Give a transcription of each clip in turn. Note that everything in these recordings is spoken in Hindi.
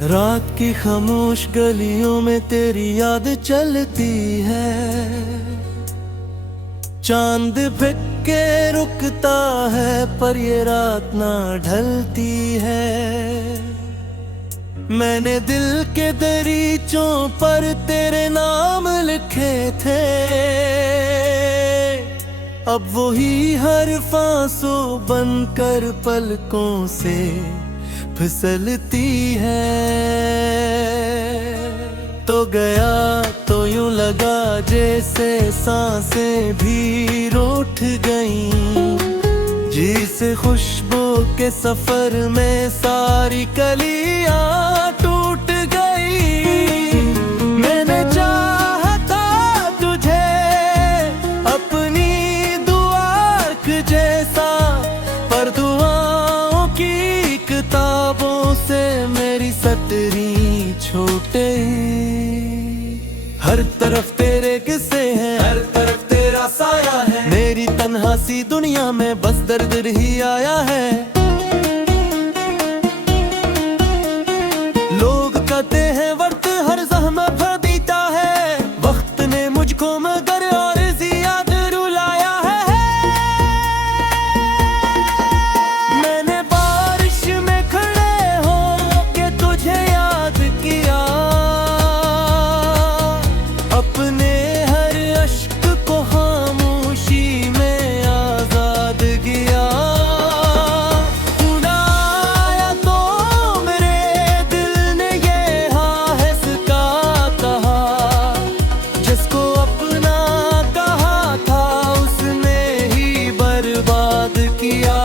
रात की खामोश गलियों में तेरी याद चलती है। चांद फिक के रुकता है पर ये रात ना ढलती है। मैंने दिल के दरीचों पर तेरे नाम लिखे थे, अब वही हर फांसों बनकर पलकों से फिसलती है। तो गया तो यूं लगा जैसे सांसें भी रूठ गईं, जिस खुशबू के सफर में सारी कलियां टूट गई। मैंने चाहा था तुझे अपनी दुआ के जैसा, पर दुआओं की किताबों से मेरी सतरी छूटे। हर तरफ तेरे किस्से हैं, हर तरफ तेरा साया है। मेरी तन्हा सी दुनिया में बस दर्द ही आया है। लोग कहते हैं वक्त हर ज़हमत बीता है, वक्त ने मुझको मगर और ज़्यादा रुलाया है। मैंने बारिश में खड़े हो के तुझे याद किया, अपने हर अश्क को खामोशी में आजाद किया। खुदा आया तो मेरे दिल ने ये हासिका कहा, जिसको अपना कहा था उसने ही बर्बाद किया।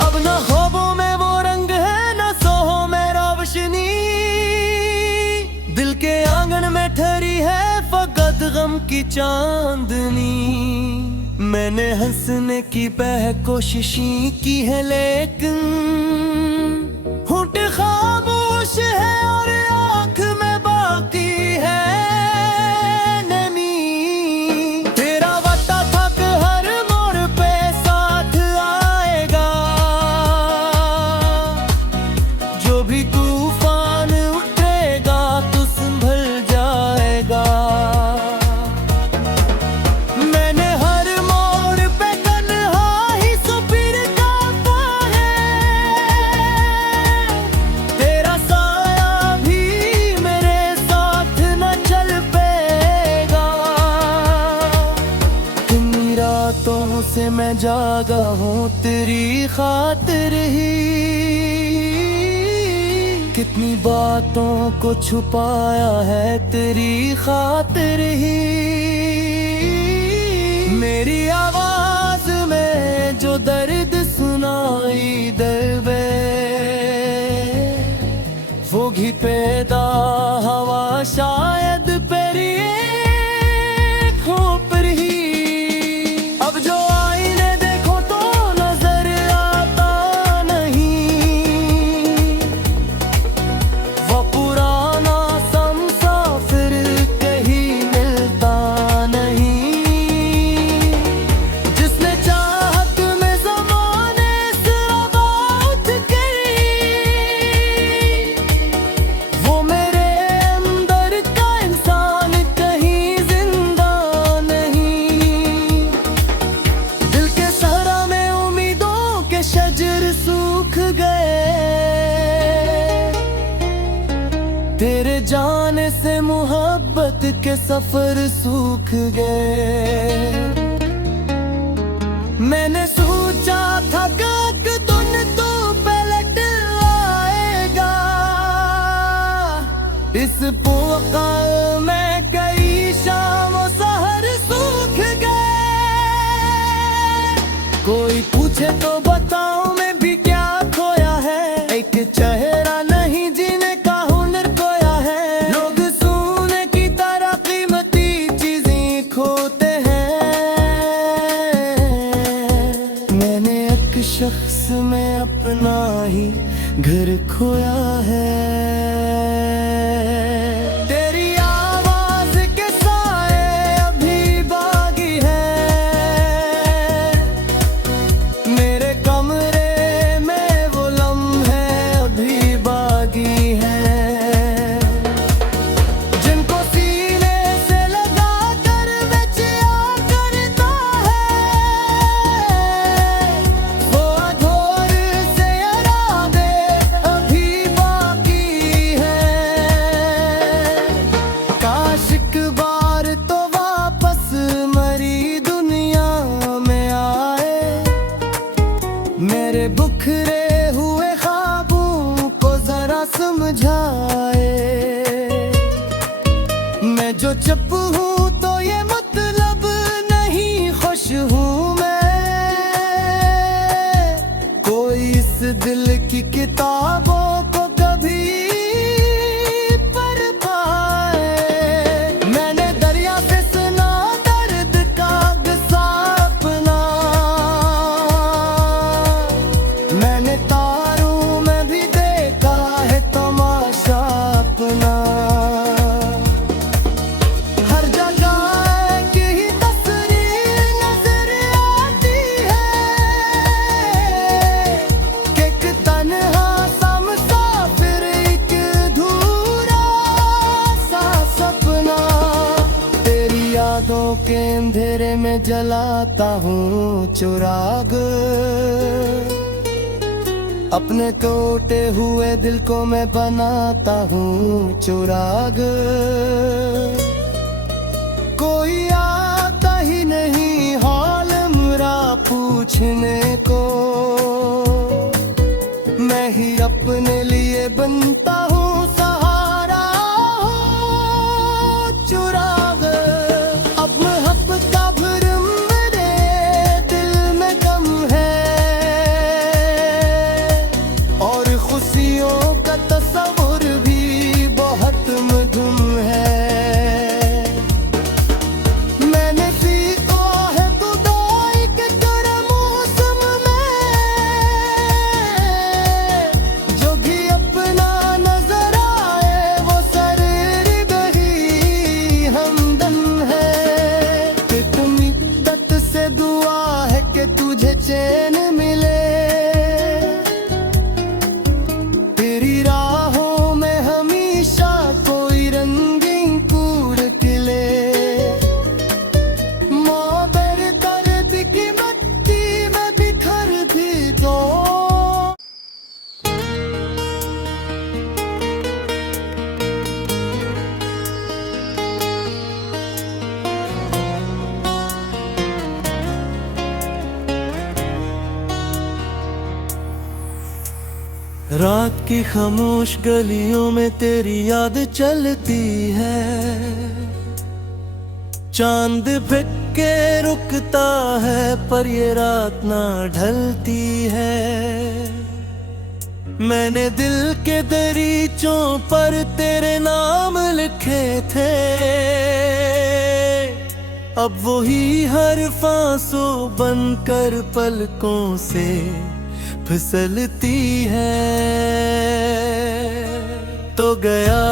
अब न ख्वाबों में वो रंग है न सोहों में रोशनी, दिल के आंगन में ठहरी है फकत गम की चांदनी। मैंने हंसने की कोशिशें की है लेकिन होंठ खामोश है और आँख में बाकी है नमी। तेरा वादा था कि हर मोड़ पे साथ आएगा, जो भी तूफान उठेगा तो संभल जाएगा। मैंने हर मोड़ पे तन्हा ही सुपीर काटा है, तेरा साया भी मेरे साथ न चल पेगा। कितनी रातों से मैं जागा हूँ तेरी खातिर ही, कितनी बातों को छुपाया है तेरी खातिर ही। मेरी आवाज में जो दर्द सुनाई दे, वो घी पैदा हवा शायद तेरी आँखों पर ही। अब जो आईने देखो तो नजर आता नहीं, वो पुराना समसाफिर कहीं मिलता नहीं, जिसने चाहत में ज़माने से आबाद करी। वो मेरे अंदर का इंसान कहीं जिंदा नहीं। दिल के सहरा में उम्मीदों के शजर सूख गए, तेरे जाने से मोहब्बत के सफर सूख गए। मैंने सोचा था कि एक दिन तू पलट आएगा, इस पोका में कई शाम और सहर सूख गए। कोई पूछे तो बताऊं मैं भी क्या खोया है, एक चेहरा नहीं जीने का हुनर खोया है। लोग सोने की तरह कीमती चीजें खोते हैं, मैंने एक शख्स में अपना ही घर खोया है। तेरी आवाज के साए अभी बागी है, मेरे कमरे में वो लम्हे अभी बाकी अंधेरे में जलाता हूँ चिराग, अपने टूटे हुए दिल को मैं बनाता हूँ चिराग। कोई आता ही नहीं हाल मेरा पूछने को, मैं ही अपने लिए बनता हूँ सहारा चिराग। अब हफ्ता भर मेरे दिल में गम है और खुशियों का तस्वीर भी बहुत मधुम है। मैंने सीखा है खुदाई के करम मौसम में, जो भी अपना नजर आए वो सरद ही हमदम है। कितनी दत से दुआ है कि तुझे चैन मिले, तेरी राहों में हमेशा कोई रंगीन कूड़ खिले। मौबर दर्द की मट्टी में बिखर भी दो। रात की खामोश गलियों में तेरी याद चलती है, चांद बिक के रुकता है पर ये रात ना ढलती है। मैंने दिल के दरीचों पर तेरे नाम लिखे थे, अब वही हर फांसों बनकर पलकों से फिसलती है। तो गया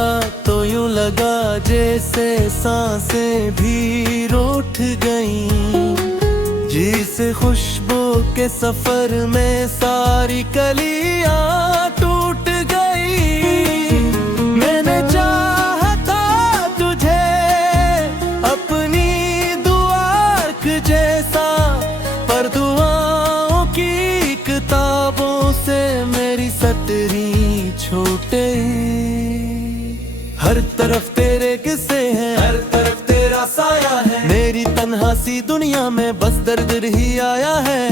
तो यूं लगा जैसे सांसें भी रूठ गईं, जिस खुशबू के सफर में सारी कलियां टूट गई। मैंने चाहता तुझे अपनी दुआ के जैसा, पर दुआओं की किताबों से मेरी सतरी छूटे। हर तरफ तेरे किस्से हैं, हर तरफ तेरा साया है, मेरी तन्हा सी दुनिया में बस दर्द ही आया है।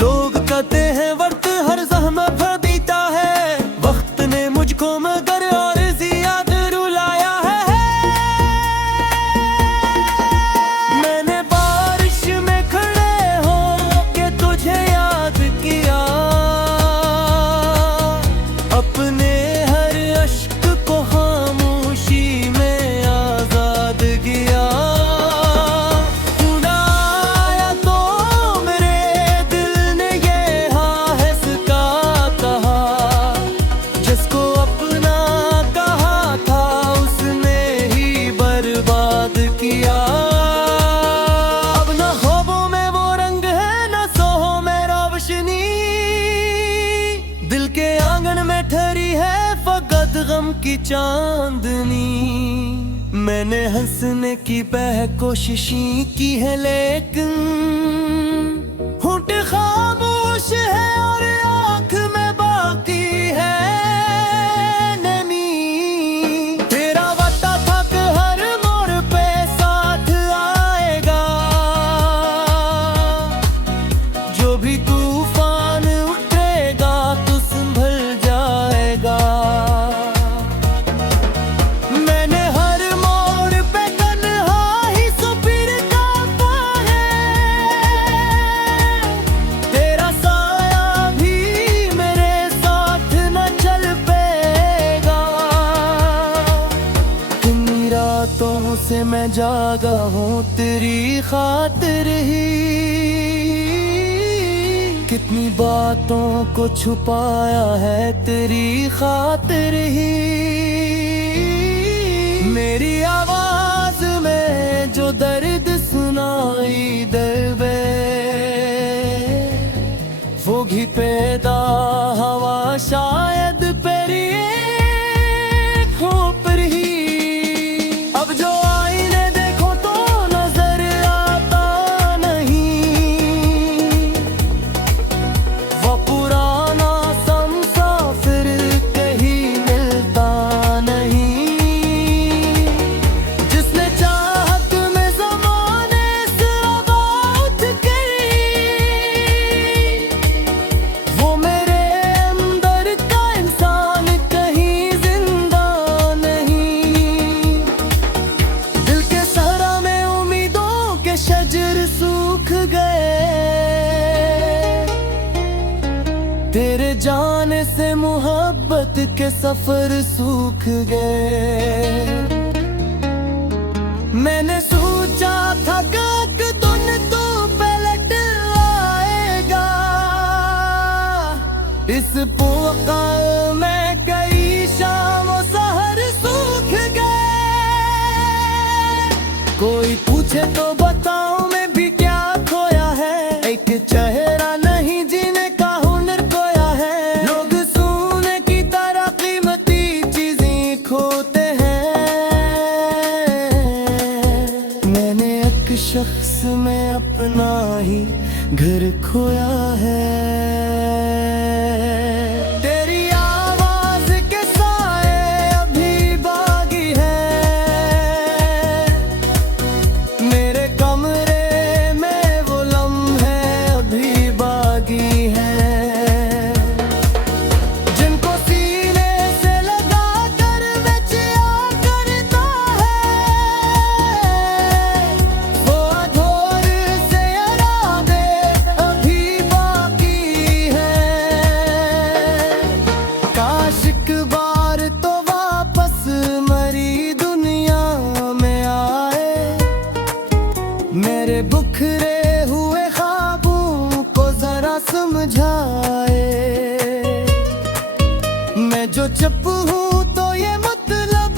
लोग कहते हैं वक्त हर ज़हमत भर देता है, वक्त ने मुझको मगर और ज्यादा रुलाया है। मैंने बारिश में खड़े हो के तुझे याद किया, अपने हर अश्क को खामोशी में आजाद किया। तू ना आया तो मेरे दिल ने ये हाँ है इसका कहा, जिसको अपना कहा था उसने ही बर्बाद किया। अब न ख्वाबों में वो रंग है न सोहों में रोशनी, दिल के आंगन में ठहरी है फकत गम की चांदनी। मैंने हंसने की कोशिशें की है लेकिन होंठ खामोश है और आँख में बाकी है नमी। तेरा वादा था कि हर मोड़ पे साथ आएगा, जो भी तूफान उठेगा तो संभल जाएगा। मैंने हर मोड़ पे तन्हाई सुपीर कांपा है, तेरा साया भी मेरे साथ न चल पेगा। कितनी रातों से मैं जागा हूँ तेरी खातिर ही, कितनी बातों को छुपाया है तेरी खातिर ही। मेरी आवाज में जो दर्द सुनाई दर्बे, वो घी पैदा हवा शायद पेरी आँखों पर ही। तेरे जाने से मोहब्बत के सफर सूख गए। मैंने सोचा था कि एक दिन तो पलट आएगा। इस पोका में कई शाम सहर सूख गए। कोई पूछे तो बताऊं मैं भी क्या खोया है। एक चेहरा नहीं जीने का हुनर खोया है। लोग सोने की तरह कीमती चीजें खोते हैं। मैंने एक शख्स में अपना ही घर खोया है। तेरी आवाज के साए अभी बागी है। मेरे कमरे में वो लम्हे अभी बागी है। जिनको सीने से लगा कर मैं जिया करता है। वो अधूर से इरादे अभी बाकी है। काश एक बार तो वापस मरी दुनिया में आए। मेरे बुखरे हुए ख्वाबों को जरा समझाए। मैं जो चुप हूँ तो ये मतलब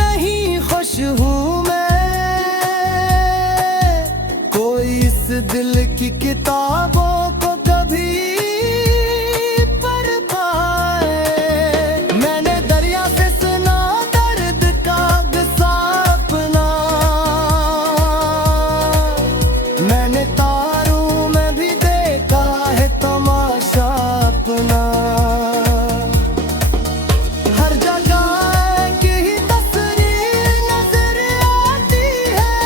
नहीं खुश हूँ मैं। कोई इस दिल की किताबों को कभी पढ़ पाए। मैंने दरिया से सुना दर्द का किस्सा अपना। मैंने तारों में भी देखा है तमाशा अपना। हर जगह की ही तस्वीर नजर आती है।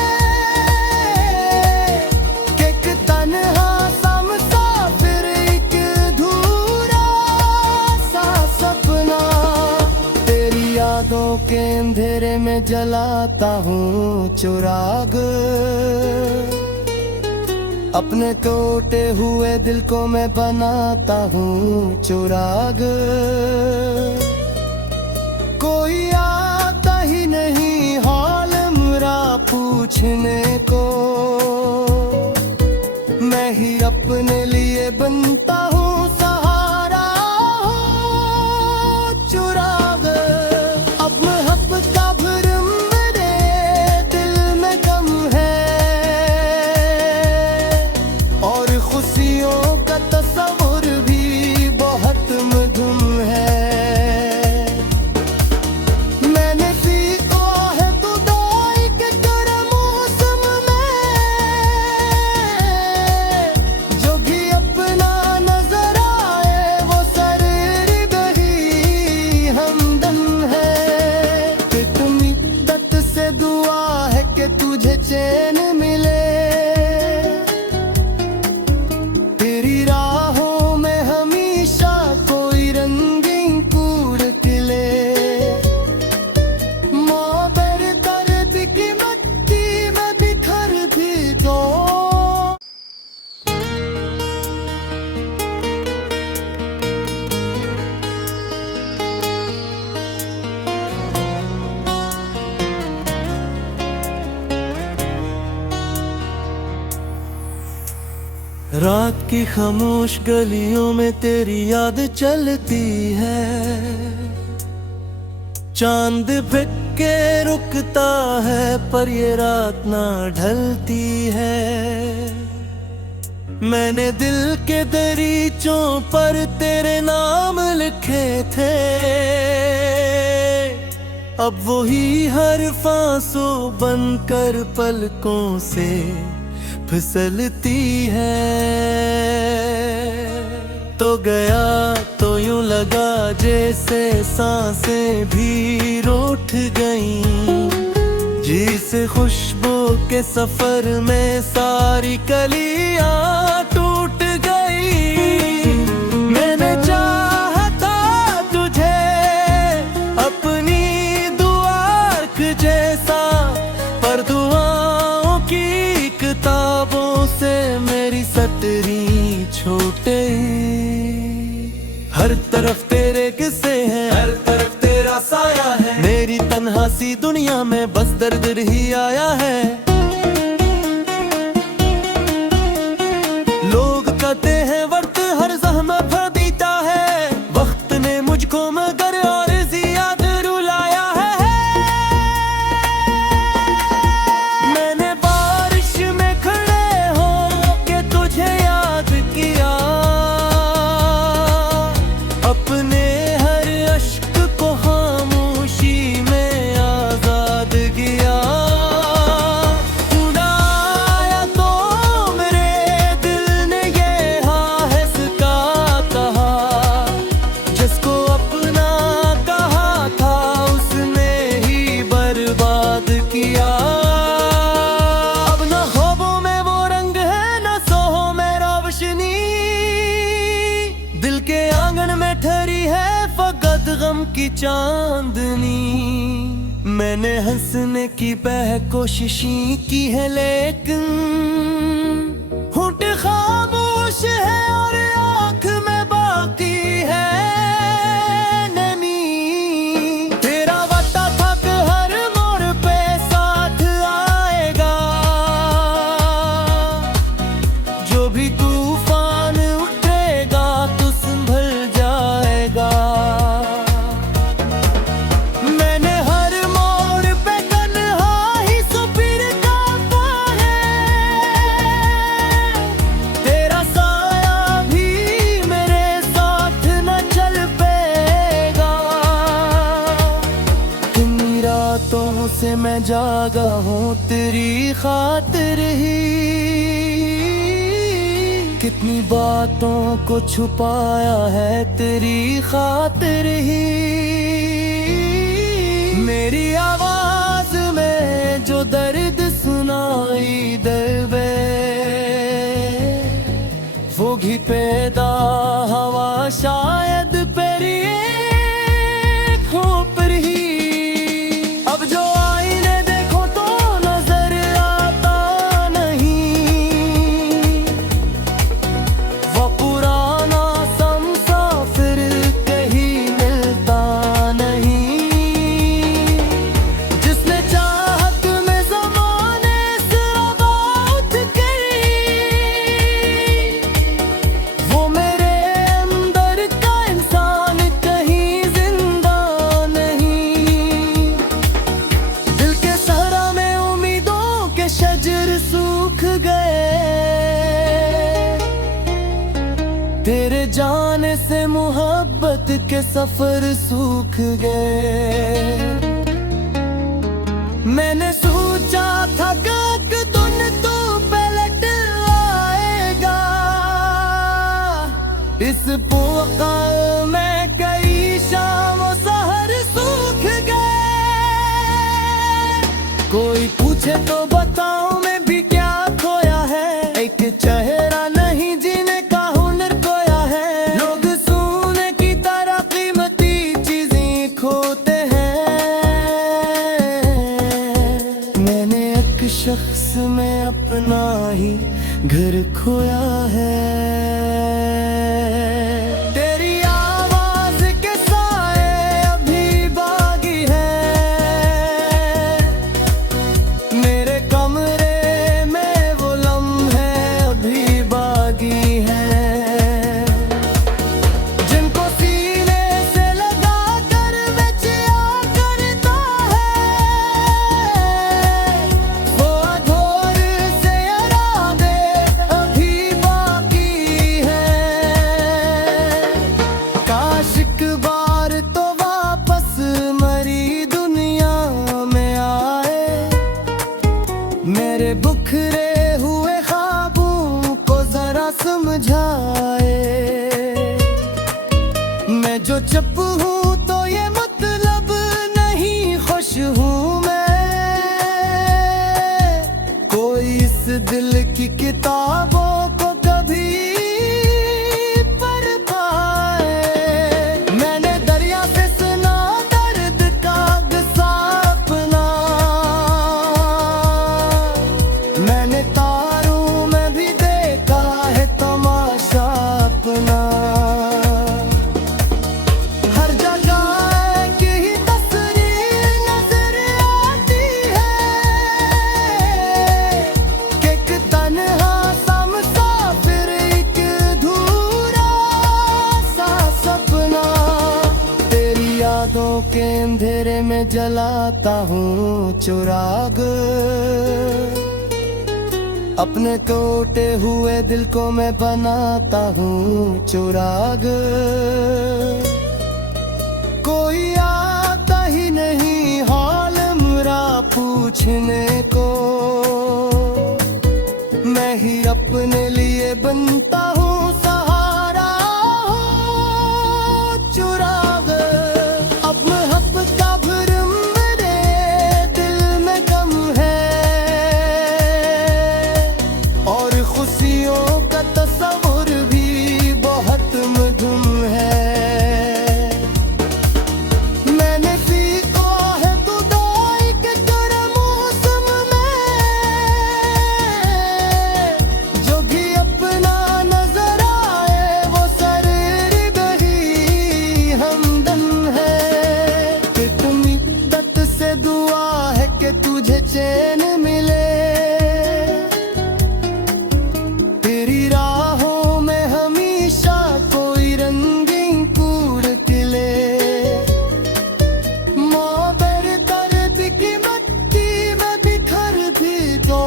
कि एक तन्हा सा मुसाफिर, एक अधूरा सा सपना। तेरी यादों के अंधेरे में जलाता हूँ चिराग। अपने टूटे हुए दिल को मैं बनाता हूँ चिराग। कोई आता ही नहीं हाल मेरा पूछने को। मैं ही अपने लिए बनता हूँ सहारा चिराग। अब मोहब्बत का भरम मेरे दिल में कम है। और खुशियों का तस्वुर भी बहुत मधुम है। मैंने सीखा है खुदाई के करम मौसम में। जो भी अपना नजर आए वो सरर बही हमदम है। कि तुम्ही दत्त से दुआ है कि तुझे चैन मिले। तेरी राहों में हमेशा कोई रंगीन कूड़ खिले। मौबर दर्द की मट्टी में बिखर भी जाऊं। रात की खामोश गलियों में तेरी याद चलती है। चांद बिक के रुकता है पर ये रात ना ढलती है। मैंने दिल के दरीचों पर तेरे नाम लिखे थे। अब वही हर फांसों बनकर पलकों से फिसलती है। तो गया तो यूं लगा जैसे सांसें भी रूठ गईं। जिस खुशबू के सफर में सारी कलियां टूट गई। मैंने चाहा था तुझे अपनी दुआ के जैसा, पर दुआओं की किताबों से मेरी सटरी छूट गई। हर तरफ तेरे किस्से हैं, हर तरफ तेरा साया है। मेरी तन्हा सी दुनिया में बस दर्द ही आया है। लोग कहते हैं वक्त हर ज़हमत बीता है, वक्त ने मुझको मगर और ज़्यादा रुलाया है। मैंने बारिश में खड़े हो के तुझे याद किया, अपने हर अश्क को खामोशी में आजाद किया। खुदा आया तो मेरे दिल ने ये हासिका कहा, जिसको अपना कहा था उसने ही बर्बाद किया। अब न ख्वाबों में वो रंग है, न सोहों में रोशनी, दिल के आंगन में ठहरी है फकत गम की चांदनी। मैंने हंसने की कोशिशें की है लेकिन होंठ खामोश है और आँख में बाकी है नमी। तेरा वादा था कि हर मोड़ पे साथ आएगा, जो भी तूफान उठेगा तो संभल जाएगा। मैंने हर मोड़ पे तन्हाई सुबीर कांपा है, तेरा साया भी मेरे साथ न चल पेगा। कितनी रातों से मैं जागा हूँ तेरी खातिर ही, कितनी बातों को छुपाया है तेरी खातिर ही। मेरी आवाज में जो दर्द सुनाई दे, वो घी पैदा हवा शायद पेरी पर ही। अब जो आईने देखो तो नजर आता नहीं, वो पुराना सा मुसाफिर कहीं मिलता नहीं, जिसने चाहत में ज़माने से आबाद करी। वो मेरे अंदर का इंसान कहीं जिंदा नहीं। दिल के सहरा में उम्मीदों के शजर सूख गए, तेरे जाने से मोहब्बत के सफर सूख गए। मैंने सोचा था कि तुम तो पलट आएगा, इस पोका में कई शाम सहर सूख गए। कोई पूछे तो बताऊं मैं भी क्या खोया है, एक चेहरा नहीं जीने का हुनर खोया है। लोग सोने की तरह कीमती चीजें खोते हैं, मैंने एक शख्स में अपना ही घर खोया है। तेरी आवाज के साए अभी बागी है, मेरे कमरे में वो लम्हे अभी बागी हैं, जिनको सीने से लगा कर बेचिया करता है। वो अधूर से इरादे अभी बाकी हैं। काश एक बार तो वापस मरी दुनिया में आए, मेरे बुखरे हुए ख्वाबों को जरा समझाए। मैं जो चुप हूँ तो ये मतलब नहीं खुश हूँ मैं, कोई इस दिल की किताबों को कभी पढ़ पाए। मैंने दरिया से सुना दर्द का किस्सा अपना, मैंने तारों में भी देखा है तमाशा अपना। के अंधेरे में जलाता हूँ चिराग, अपने टूटे हुए दिल को मैं बनाता हूँ चिराग। कोई आता ही नहीं हाल मेरा पूछने को, मैं ही अपने लिए बनता हूँ सहारा चिराग। अब हफ्ता भर मेरे दिल में गम है और खुशियों का तस्वीर भी बहुत मधुम है। मैंने सीखा है खुदाई के कर मौसम में, जो भी अपना नजर आए वो शरीर ही हमदम है। कितनी दत से दुआ है कि तुझे चैन मिले, तेरी राहों में हमेशा कोई रंगीन कूड़ खिले। मोहब्बत दर्द की मिट्टी में बिखर भी दो।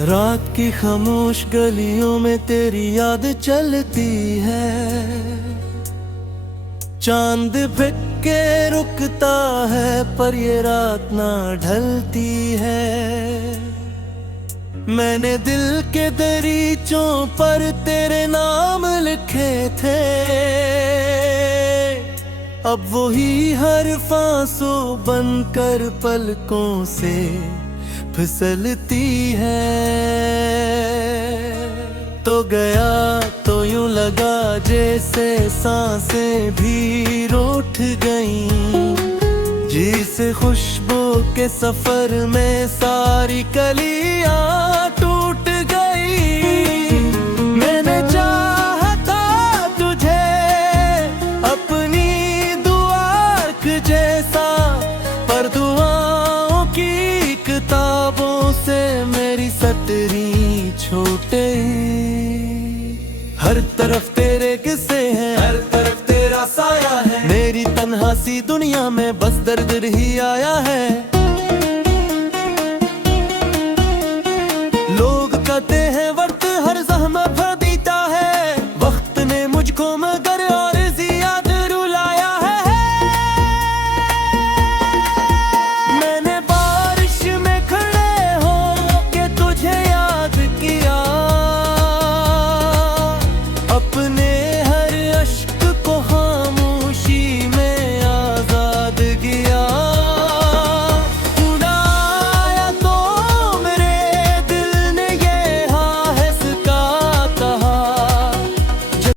रात की खामोश गलियों में तेरी याद चलती है, चांद फिक के रुकता है पर ये रात ना ढलती है। मैंने दिल के दरीचों पर तेरे नाम लिखे थे, अब वही हर फांसों बनकर पलकों से फिसलती है। तो गया तो यूं लगा जैसे सांसें भी रूठ गईं, जिस खुशबू के सफर में सारी कलियां टूट गई। मैंने चाहा था तुझे अपनी दुआ के जैसा, पर दुआओं की किताबों से मेरी सटरी छूटे। हर तरफ तेरे किस्से हैं, हर तरफ तेरा साया है, मेरी तन्हा सी दुनिया में बस दर्द ही आया है।